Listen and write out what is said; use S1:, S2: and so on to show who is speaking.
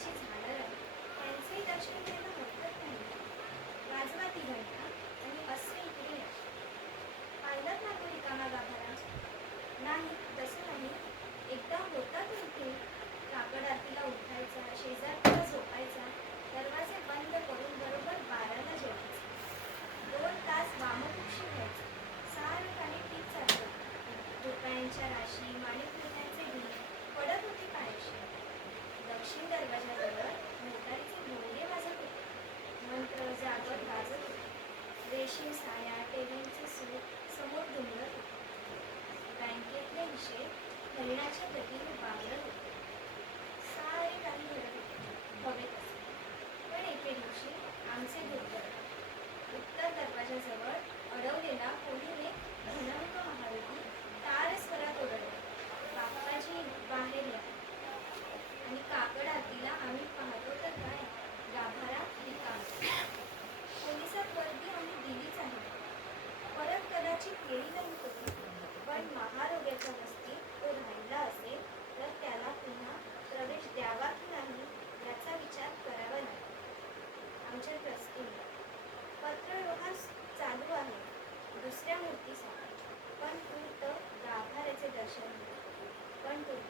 S1: आमची झाडं त्यांचेही दर्शन घ्यायला हरकत नाही. वाजवा ती घंटा आणि असे इकडे या. पाहिलं ना तो रिकामा गाभारा नाही तसं नाही. एकदा होता तो इथे काकड आरतीला उठायचा शेजारला झोपायचा दरवाजे बंद करून बरोबर बाराला जेवायचा दोन तास वामकुक्षी व्हायचं. सारं काही ठीक चाललं रुपयांच्या राशी माणिक अशी साया टेबलचे सूट समोर दुमडत होते. बँकेतले विषय हरिणाच्या गतीने बागडत होते. सारे काही घडत होते. हवेत तसे पण एके दिवशी आमचे दुर्दर उत्तर दरवाजाजवळ अडवलेला कोणीने धनंक महारथी तार स्वरात ओरडला बाप्पाजी बाहेर या आणि काकड आरतीला आम्ही पाहतो तर काय गाभारा रिकामा पोलिसात वर्दी आम्ही दिलीच आहे परत कदाचित येईल नाही कधी पण महारोग्याच्या तो राहिला असेल तर त्याला पुन्हा प्रवेश द्यावा की नाही याचा विचार करावा लागेल आमच्या ट्रस्टीने पत्रव्यवहार चालू आहे दुसऱ्या मूर्तीसाठी. पण तूर्त गाभाऱ्याचे दर्शन पण तूर्त